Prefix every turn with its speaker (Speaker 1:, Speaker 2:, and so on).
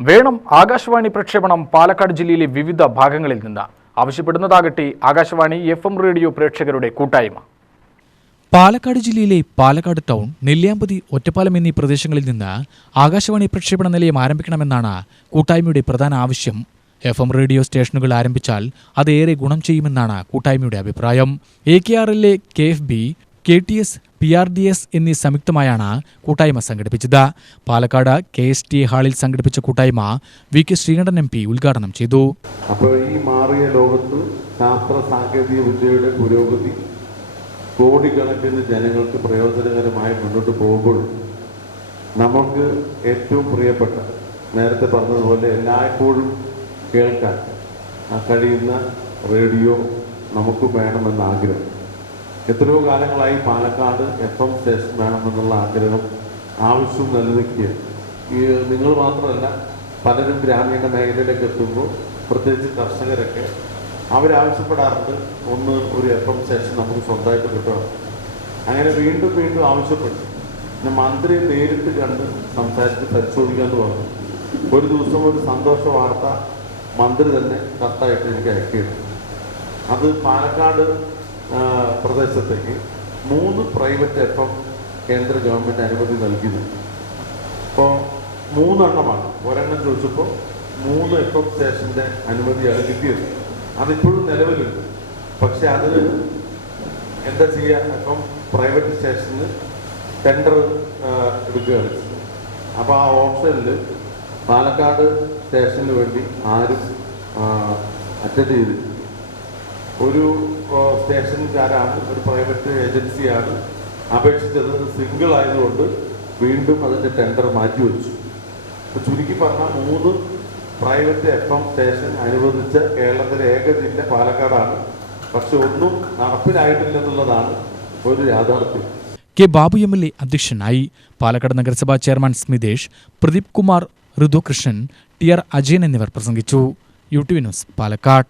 Speaker 1: വേണം ആകാശവാണി പ്രക്ഷേപണം പാലക്കാട് ജില്ലയിലെ വിവിധ ഭാഗങ്ങളിൽ നിന്ന്. ആവശ്യപ്പെടുന്നതാകട്ടെ ആകാശവാണി എഫ് എം റേഡിയോ പ്രേക്ഷകരുടെ കൂട്ടായ്മ.
Speaker 2: പാലക്കാട് ജില്ലയിലെ പാലക്കാട് ടൗൺ നെല്ലിയാമ്പതി ഒറ്റപ്പാലം എന്നീ പ്രദേശങ്ങളിൽ നിന്ന് ആകാശവാണി പ്രക്ഷേപണ നിലയം ആരംഭിക്കണമെന്നാണ് കൂട്ടായ്മയുടെ പ്രധാന ആവശ്യം. എഫ് എം റേഡിയോ സ്റ്റേഷനുകൾ ആരംഭിച്ചാൽ അത് ഏറെ ഗുണം ചെയ്യുമെന്നാണ് കൂട്ടായ്മയുടെ അഭിപ്രായം. A K R L A K F B K T S P R D S എന്നീ സംയുക്തമായാണ് കൂട്ടായ്മ സംഘടിപ്പിച്ചത്. പാലക്കാട് കെ എസ് ടി ഹാളിൽ സംഘടിപ്പിച്ച കൂട്ടായ്മ V K Sreekandan M P ഉദ്ഘാടനം ചെയ്തു.
Speaker 3: അപ്പോൾ ഈ മാറിയ ലോകത്ത് ശാസ്ത്ര സാങ്കേതിക വിദ്യയുടെ പുരോഗതി കോടിക്കണക്കിന് ജനങ്ങൾക്ക് പ്രയോജനകരമായി മുന്നോട്ട് പോകുമ്പോൾ നമുക്ക് ഏറ്റവും പ്രിയപ്പെട്ട നേരത്തെ പറഞ്ഞതുപോലെ എല്ലായ്പ്പോഴും കേൾക്കാൻ കഴിയുന്ന റേഡിയോ നമുക്ക് വേണമെന്ന ആഗ്രഹം എത്രയോ കാലങ്ങളായി പാലക്കാട് എഫ് എം സ്റ്റേഷൻ വേണമെന്നുള്ള ആഗ്രഹം ആവശ്യം നിലനിൽക്കുക ഈ നിങ്ങൾ മാത്രമല്ല പലരും ഗ്രാമീണ മേഖലയിലേക്ക് എത്തുമ്പോൾ പ്രത്യേകിച്ച് കർഷകരൊക്കെ അവരാവശ്യപ്പെടാറുണ്ട്. ഒന്ന് ഒരു എഫ് എം സ്റ്റേഷൻ നമുക്ക് സ്വന്തമായിട്ട് കിട്ടണം. അങ്ങനെ വീണ്ടും വീണ്ടും ആവശ്യപ്പെട്ടു. പിന്നെ മന്ത്രിയെ നേരിട്ട് കണ്ട് സംസാരിച്ച് പരിശോധിക്കാമെന്ന് പറഞ്ഞു. ഒരു ദിവസം ഒരു സന്തോഷ വാർത്ത മന്ത്രി തന്നെ കത്തായിട്ട് എനിക്ക് അയക്കിയിരുന്നു അത് പാലക്കാട് പ്രദേശത്തേക്ക് മൂന്ന് പ്രൈവറ്റ് എഫ് എം കേന്ദ്ര ഗവൺമെന്റ് അനുമതി നൽകിയിരുന്നു അപ്പോൾ മൂന്നെണ്ണമാണ്. ഒരെണ്ണം ചോദിച്ചപ്പോൾ മൂന്ന് എഫ് എം സ്റ്റേഷന്റെ അനുമതിയാണ് കിട്ടിയത്. അതിപ്പോഴും നിലവിലുണ്ട്. പക്ഷെ അതിന് എന്താ ചെയ്യുക ഇപ്പം പ്രൈവറ്റ് സ്റ്റേഷനിൽ ടെൻഡർ എടുക്കുകയാണ്. അപ്പോൾ ആ ഓപ്ഷനിൽ പാലക്കാട് സ്റ്റേഷന് വേണ്ടി ആരും അറ്റൻഡ് ചെയ്തിട്ടില്ല. ഒരു സ്റ്റേഷൻകാരാണ് ഒരു പ്രൈവറ്റ് ഏജൻസിയാണ് അപേക്ഷിച്ചത്. സിംഗിൾ ആയതുകൊണ്ട് വീണ്ടും അതിന്റെ ടെൻഡർ മാറ്റിവെച്ചു അപ്പോൾ ചുരുക്കി പറഞ്ഞാൽ മൂന്ന് പ്രൈവറ്റ് എഫ് എം സ്റ്റേഷൻ അനുവദിച്ച കേരളത്തിലെ ഏക ജില്ല പാലക്കാടാണ്. പക്ഷെ ഒന്നും നടപ്പിലായിട്ടില്ലെന്നുള്ളതാണ് ഒരു യാഥാർത്ഥ്യം.
Speaker 2: K Babu M L A അധ്യക്ഷനായി പാലക്കാട് നഗരസഭാ chairman Smithesh Pradeep Kumar Rithukrishnan T R Ajayan എന്നിവർ പ്രസംഗിച്ചു. U T news Palakkad.